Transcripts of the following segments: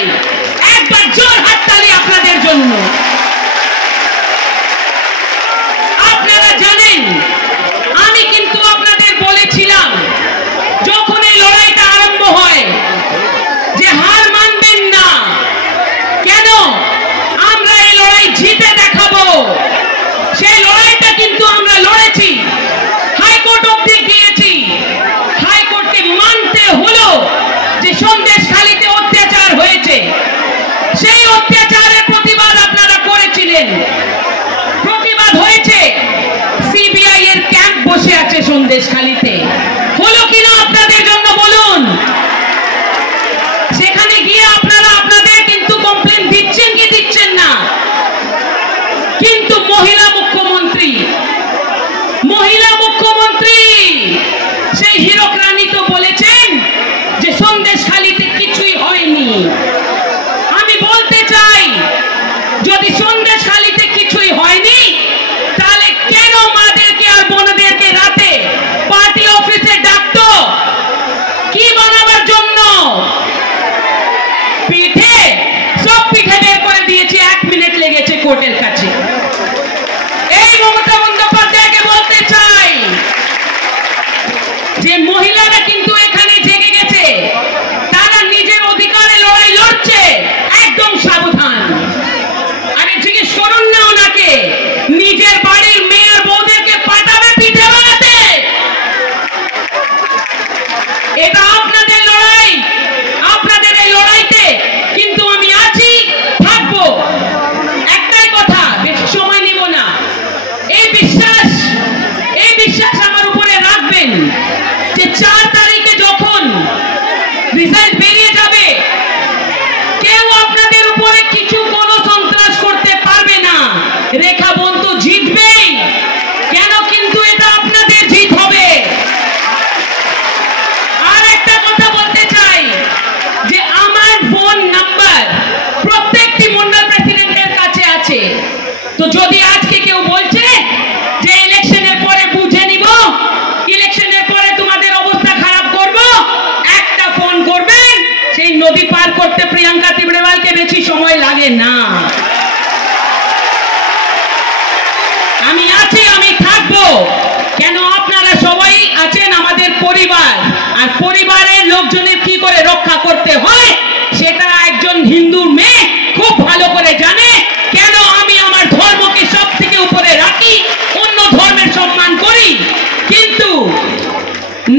চাই। একবার জোর হাততালি আপনাদের জন্য। আপনারা জানেন আমি কিন্তু আপনাদের বলেছিলাম যখন এই লড়াইটা আরম্ভ হয় যে হার মানবেন না। কেন? আমরা এই লড়াই জিতে দেখাবো। সেই লড়াইটা কিন্তু আমরা লড়েছি, হাইকোর্ট অবধি গিয়েছি। হাইকোর্টকে মানতে হলো যে সন্দেশখালীতে অত্যাচার হয়েছে। সেই অত্যাচারের প্রতিবাদ আপনারা করেছিলেন, প্রতিবাদ হয়েছে। সিবিআই এর ক্যাম্প বসে আছে সন্দেশখালীতে, হলো কিনা আপনাদের জন্য বলুন? সেখানে গিয়ে আপনারা আপনাদের কিন্তু কমপ্লেন দিচ্ছেন কি দিচ্ছেন না? কিন্তু মহিলা মুখ্যমন্ত্রী সেই হীরক রানী তো বলেছেন যে সন্দেশখালীতে কিছুই হয়নি। আমি বলতে চাই যদি সন্দেশখালীতে কিছুই হয়নি তাহলে কেন মাদেরকে আর বোনদেরকে রাতে পার্টি অফিসে ডাকতো? কি বানাবার জন্য? পিঠে, সব পিঠে বের করে দিয়েছে, 1 মিনিট লেগেছে কোর্টের কাছে। এই মমতা বন্দ্যোপাধ্যায়কে বলতে চাই যে মহিলারা কিন্তু এখানে জেগে গেছে, তারা নিজের অধিকারে লড়াই লড়ছে, একদম সাবধান। আরে জিজ্ঞেস করুন না ওনাকে, নিজের বাড়ির মেয়ে আর বউদেরকে পাঠাবে পিঠে বানাতে? এটা আপনাদের লড়াই। আপনাদের এই লড়াইতে কিন্তু আমি আছি, থাকবো। একটাই কথা, বেশি সময় নিব না। এই বিশ্বাস আমার উপরে রাখবেন যে 4 তারিখে যখন রিজাল্ট বেরিয়ে যাবে কেউ আপনাদের উপরে কিছু কোনো সন্ত্রাস করতে পারবে না। রেখা বন্ধু জিতবেই। কেন? কিন্তু এটা আপনাদের জিত হবে। আর একটা কথা বলতে চাই যে আমার ফোন নাম্বার প্রত্যেকটি মন্ডল প্রেসিডেন্টের কাছে আছে। তো যদি আজকে কেউ বলছে যে ইলেকশনের পরে বুঝে নিব, ইলেকশনের পরে তোমাদের অবস্থা খারাপ করব, একটা ফোন করবেন। সেই নদী পার করতে প্রিয়াঙ্কা তিবড়েওয়ালকে বেশি সময় লাগে না। আমি আছি, আমি থাকবো। কেন? আপনারা সবাই আছেন আমাদের পরিবার, আর পরিবারের লোকজনের কি করে রক্ষা করতে হয় সেটা একজন হিন্দু মেয়ে খুব ভালো করে জানে। কেন আমি আমার ধর্মকে সব থেকে উপরে রাখি, অন্য ধর্মের সম্মান করি, কিন্তু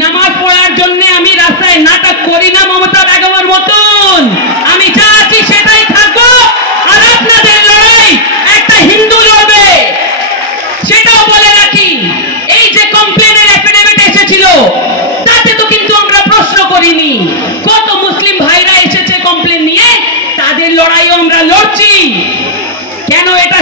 নামাজ পড়ার জন্য আমি রাস্তায় নাটক করি না মমতা বেগমের মতন। আমি যা আছি সেটাই থাকবো। আর আপনাদের লড়াই একটা হিন্দু লড়বে, সেটাও বলে রাখি। এই যে কমপ্লেনের এফিডেভিট এসেছিল তাতে তো কিন্তু আমরা প্রশ্ন করিনি। কত মুসলিম ভাইরা এসেছে কমপ্লেন নিয়ে, তাদের লড়াইও আমরা লড়ছি। কেন? এটা